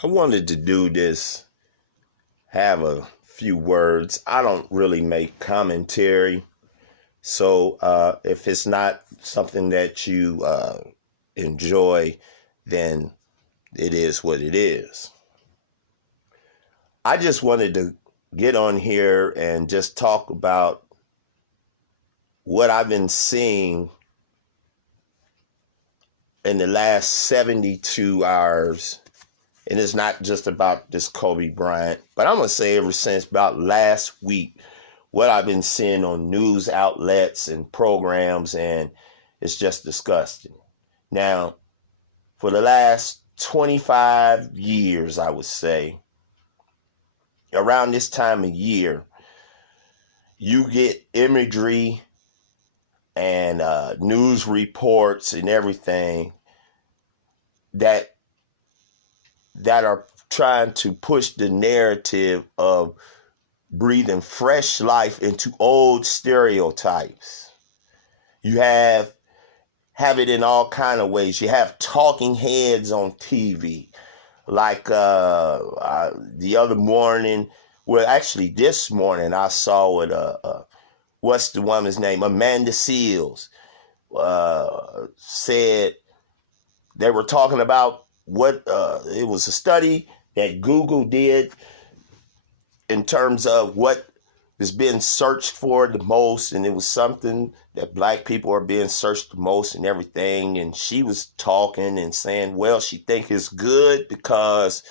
I wanted to do this, have a few words. I don't really make commentary. So if it's not something that you enjoy, then it is what it is. I just wanted to get on here and just talk about what I've been seeing in the last 72 hours. And it's not just about this Kobe Bryant, but I'm going to say ever since about last week, what I've been seeing on news outlets and programs, and it's just disgusting. Now, for the last 25 years, I would say, around this time of year, you get imagery and news reports and everything that are trying to push the narrative of breathing fresh life into old stereotypes. You have it in all kind of ways. You have talking heads on TV, like the other morning. Well, actually, this morning I saw it. What's the woman's name? Amanda Seals said they were talking about what it was a study that Google did in terms of what is being searched for the most, and it was something that black people are being searched the most and everything. And she was talking and saying, well, she think it's good because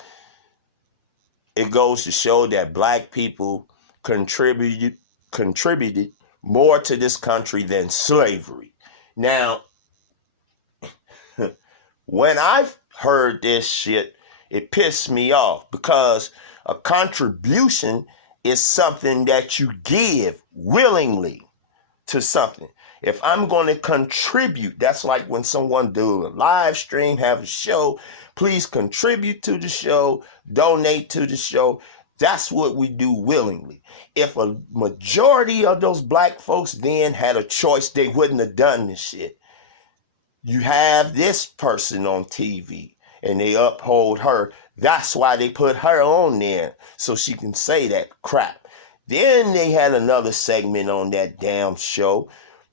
it goes to show that black people contributed more to this country than slavery. Now, when I heard this shit, it pissed me off, because a contribution is something that you give willingly to something. If I'm going to contribute, that's like when someone do a live stream, have a show, please contribute to the show, donate to the show. That's what we do willingly. If a majority of those black folks then had a choice, they wouldn't have done this shit. You have this person on TV and they uphold her. That's why they put her on there, so she can say that crap. Then they had another segment on that damn show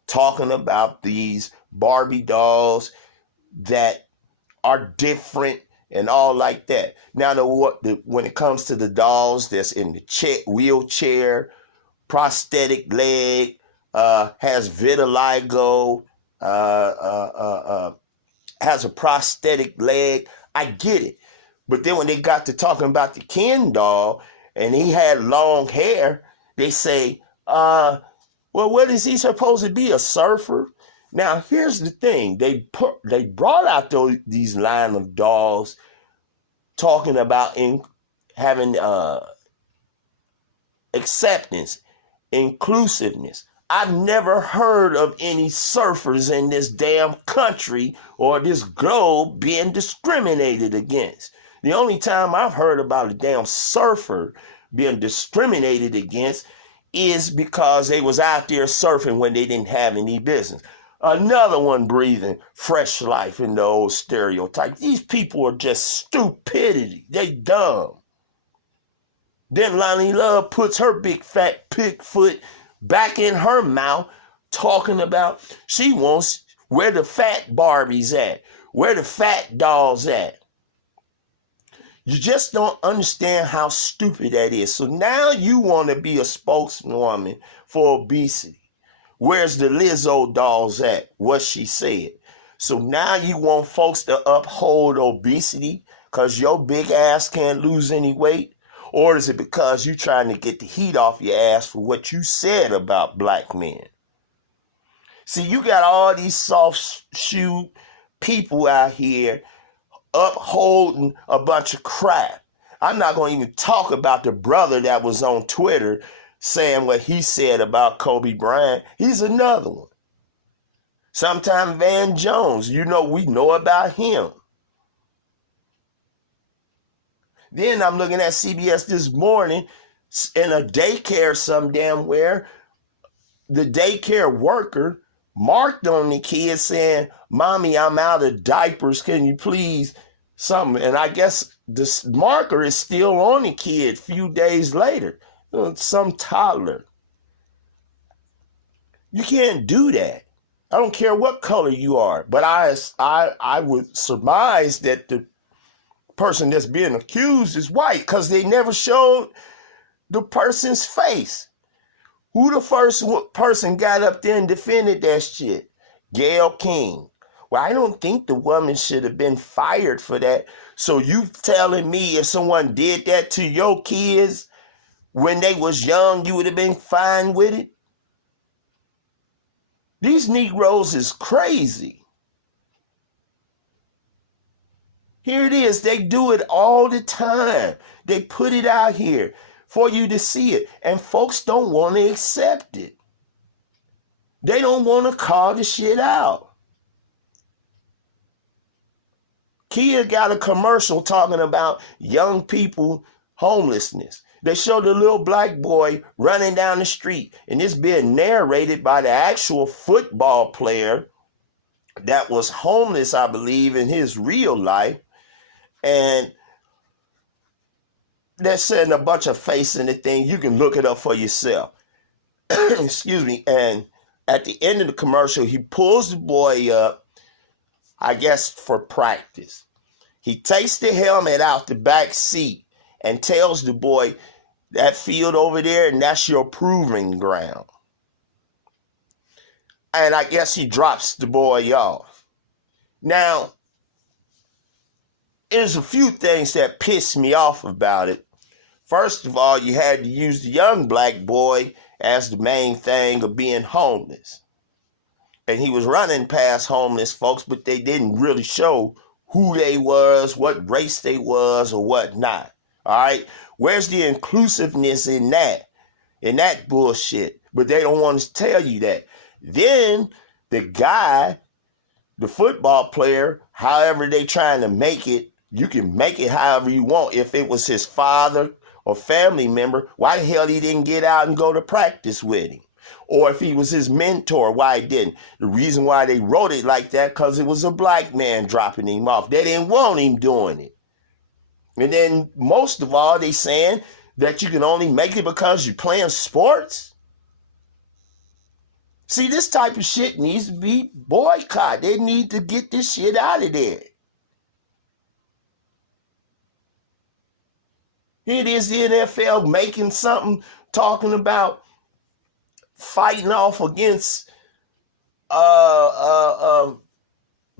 talking about these Barbie dolls that are different and all like that. Now, when it comes to the dolls that's in the wheelchair, prosthetic leg, has vitiligo, has a prosthetic leg, I get it. But then when they got to talking about the Ken doll and he had long hair, they say, well, what is he supposed to be, a surfer? Now, here's the thing. They brought out these line of dolls talking about having acceptance, inclusiveness. I've never heard of any surfers in this damn country or this globe being discriminated against. The only time I've heard about a damn surfer being discriminated against is because they was out there surfing when they didn't have any business. Another one breathing fresh life in the old stereotype. These people are just stupidity. They dumb. Then Lonnie Love puts her big fat pig foot back in her mouth, talking about she wants where the fat Barbies at, where the fat dolls at. You just don't understand how stupid that is. So now you want to be a spokeswoman for obesity. Where's the Lizzo dolls at? What she said. So now you want folks to uphold obesity because your big ass can't lose any weight? Or is it because you're trying to get the heat off your ass for what you said about black men? See, you got all these soft shoe people out here upholding a bunch of crap. I'm not going to even talk about the brother that was on Twitter saying what he said about Kobe Bryant. He's another one. Sometime Van Jones, we know about him. Then I'm looking at CBS this morning in a daycare some damn where. The daycare worker marked on the kid saying, "Mommy, I'm out of diapers. Can you please something?" And I guess the marker is still on the kid a few days later. Some toddler. You can't do that. I don't care what color you are, but I would surmise that the person that's being accused is white because they never showed the person's face. Who the first person got up there and defended that shit? Gayle King. Well, I don't think the woman should have been fired for that. So you telling me if someone did that to your kids when they was young, you would have been fine with it? These Negroes is crazy. Here it is. They do it all the time. They put it out here for you to see it. And folks don't want to accept it. They don't want to call the shit out. Kia got a commercial talking about young people homelessness. They show the little black boy running down the street, and it's being narrated by the actual football player that was homeless, I believe, in his real life. And they're setting a bunch of face in the thing. You can look it up for yourself. Excuse me. And at the end of the commercial, he pulls the boy up, I guess for practice. He takes the helmet out the back seat and tells the boy, that field over there, and that's your proving ground. And I guess he drops the boy off. Now, there's a few things that piss me off about it. First of all, you had to use the young black boy as the main thing of being homeless. And he was running past homeless folks, but they didn't really show who they was, what race they was, or whatnot. All right? Where's the inclusiveness in that bullshit? But they don't want to tell you that. Then the guy, the football player, however they trying to make it, you can make it however you want. If it was his father or family member, why the hell he didn't get out and go to practice with him? Or if he was his mentor, why he didn't? The reason why they wrote it like that, because it was a black man dropping him off. They didn't want him doing it. And then most of all, they saying that you can only make it because you're playing sports. See, this type of shit needs to be boycotted. They need to get this shit out of there. Here it is, the NFL making something, talking about fighting off against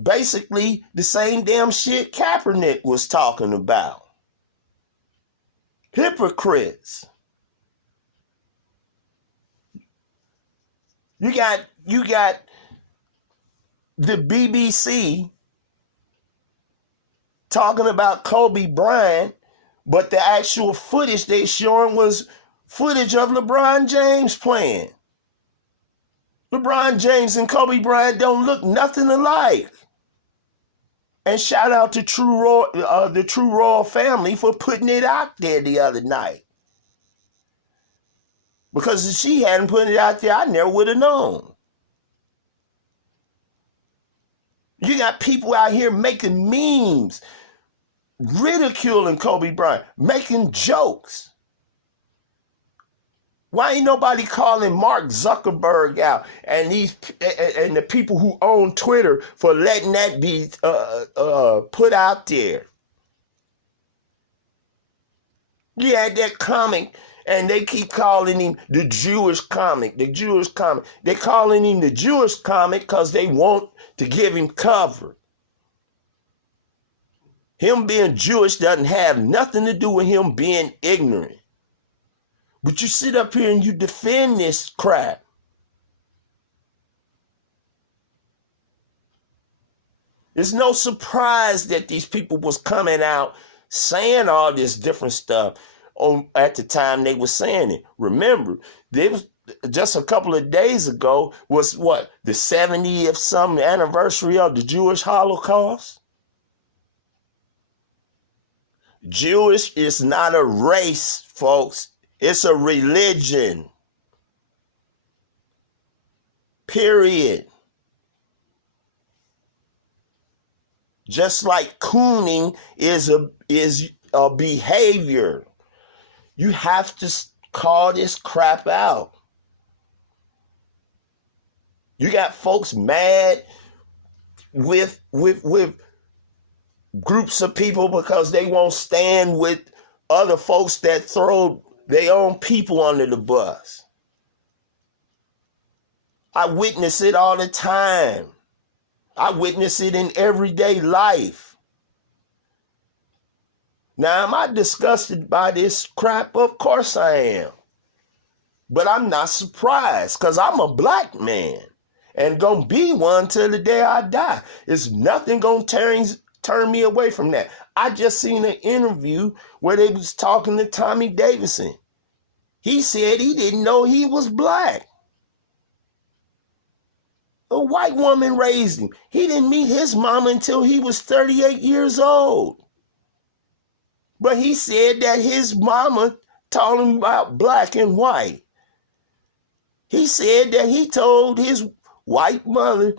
basically the same damn shit Kaepernick was talking about. Hypocrites. You got the BBC talking about Kobe Bryant, but the actual footage they showing was footage of LeBron James playing. LeBron James and Kobe Bryant don't look nothing alike. And shout out to the True Royal family for putting it out there the other night. Because if she hadn't put it out there, I never would have known. You got people out here making memes, ridiculing Kobe Bryant, making jokes. Why ain't nobody calling Mark Zuckerberg out and the people who own Twitter for letting that be put out there? You had that comic, and they keep calling him the Jewish comic, the Jewish comic. They're calling him the Jewish comic because they want to give him cover. Him being Jewish doesn't have nothing to do with him being ignorant. But you sit up here and you defend this crap. It's no surprise that these people was coming out saying all this different stuff at the time they were saying it. Remember, there was just a couple of days ago was what, the 70th some anniversary of the Jewish Holocaust? Jewish is not a race, folks. It's a religion. Period. Just like cooning is a behavior. You have to call this crap out. You got folks mad with groups of people because they won't stand with other folks that throw their own people under the bus. I witness it all the time. I witness it in everyday life. Now, am I disgusted by this crap? Of course I am. But I'm not surprised because I'm a black man and gonna be one till the day I die. It's nothing gonna turn me away from that. I just seen an interview where they was talking to Tommy Davidson. He said he didn't know he was black. A white woman raised him. He didn't meet his mama until he was 38 years old. But he said that his mama taught him about black and white. He said that he told his white mother,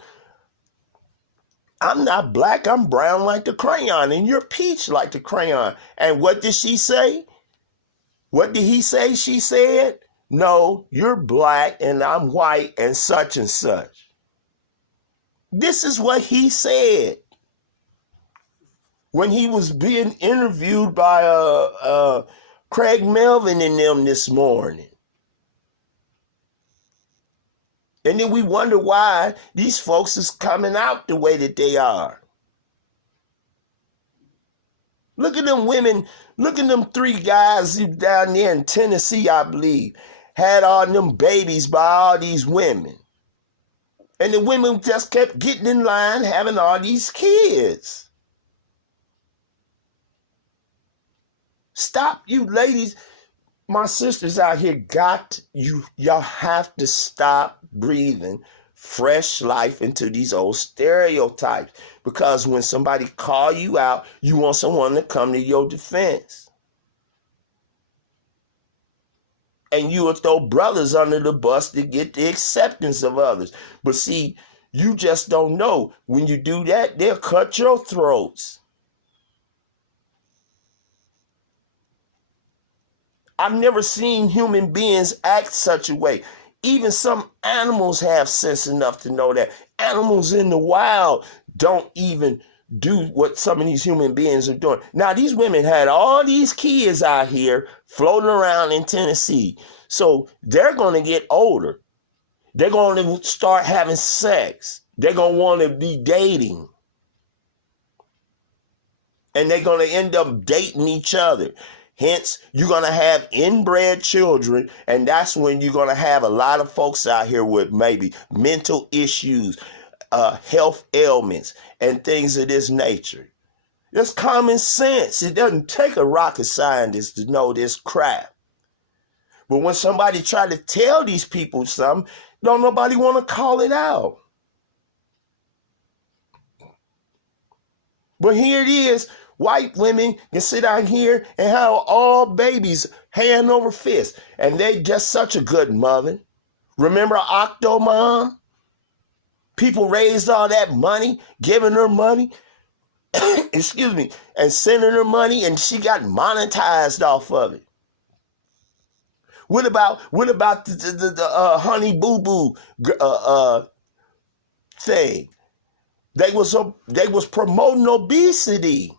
I'm not black, I'm brown like the crayon, and you're peach like the crayon. And what did she say? What did he say she said? No, you're black and I'm white and such and such. This is what he said when he was being interviewed by Craig Melvin and them this morning. And then we wonder why these folks is coming out the way that they are. Look at them women, look at them 3 guys down there in Tennessee, I believe, had all them babies by all these women. And the women just kept getting in line, having all these kids. Stop, you ladies. My sisters out here y'all have to stop breathing fresh life into these old stereotypes. Because when somebody call you out, you want someone to come to your defense. And you will throw brothers under the bus to get the acceptance of others. But see, you just don't know. When you do that, they'll cut your throats. I've never seen human beings act such a way. Even some animals have sense enough to know that. Animals in the wild don't even do what some of these human beings are doing. Now, these women had all these kids out here floating around in Tennessee. So they're going to get older. They're going to start having sex. They're going to want to be dating. And they're going to end up dating each other. Hence, you're going to have inbred children, and that's when you're going to have a lot of folks out here with maybe mental issues, health ailments, and things of this nature. It's common sense. It doesn't take a rocket scientist to know this crap. But when somebody try to tell these people something, don't nobody want to call it out. But here it is. White women can sit out here and have all babies hand over fist. And they just such a good mother. Remember Octomom? People raised all that money, giving her money, excuse me, and sending her money, and she got monetized off of it. What about the Honey Boo Boo thing? They was promoting obesity.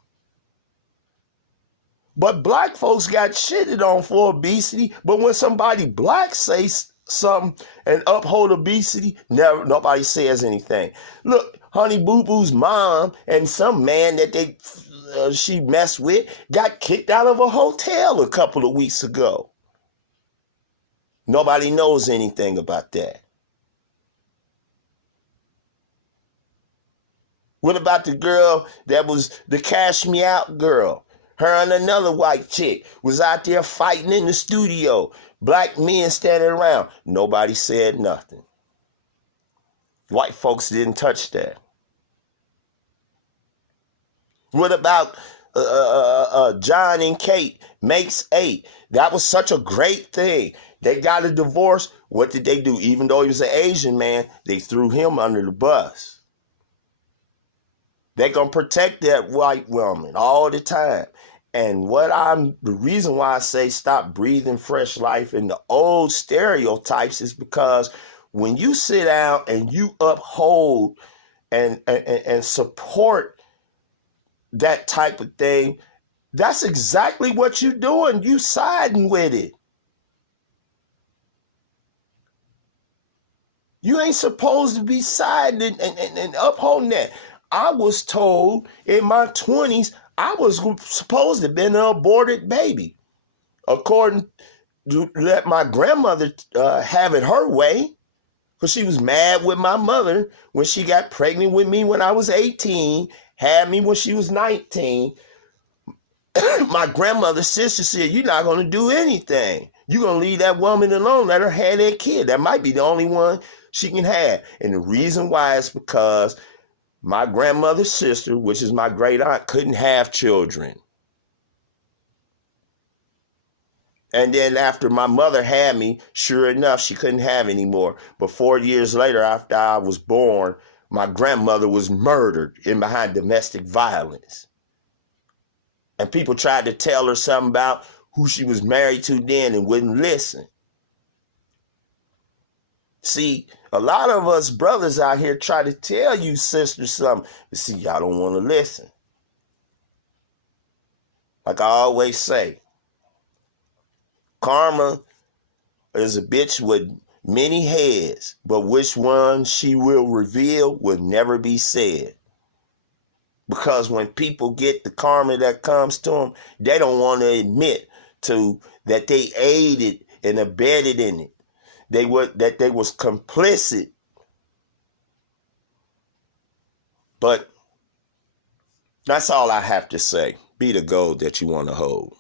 But black folks got shitted on for obesity. But when somebody black says something and uphold obesity, nobody says anything. Look, Honey Boo Boo's mom and some man that she messed with got kicked out of a hotel a couple of weeks ago. Nobody knows anything about that. What about the girl that was the Cash Me Out girl? Her and another white chick was out there fighting in the studio. Black men standing around. Nobody said nothing. White folks didn't touch that. What about John and Kate makes 8? That was such a great thing. They got a divorce. What did they do? Even though he was an Asian man, they threw him under the bus. They're going to protect that white woman all the time. And the reason why I say stop breathing fresh life in the old stereotypes is because when you sit down and you uphold and support that type of thing, that's exactly what you're doing. You siding with it. You ain't supposed to be siding and upholding that. I was told in my 20s I was supposed to have been an aborted baby. According to let my grandmother have it her way, because she was mad with my mother when she got pregnant with me when I was 18, had me when she was 19. My grandmother's sister said, you're not going to do anything. You're going to leave that woman alone. Let her have that kid. That might be the only one she can have. And the reason why is because my grandmother's sister, which is my great aunt, couldn't have children. And then after my mother had me, sure enough, she couldn't have any more. But 4 years later, after I was born, my grandmother was murdered in behind domestic violence. And people tried to tell her something about who she was married to then and wouldn't listen. See, a lot of us brothers out here try to tell you sisters something, but see, y'all don't want to listen. Like I always say, karma is a bitch with many heads, but which one she will reveal will never be said. Because when people get the karma that comes to them, they don't want to admit to that they aided and abetted in it. They was complicit. But that's all I have to say. Be the gold that you want to hold.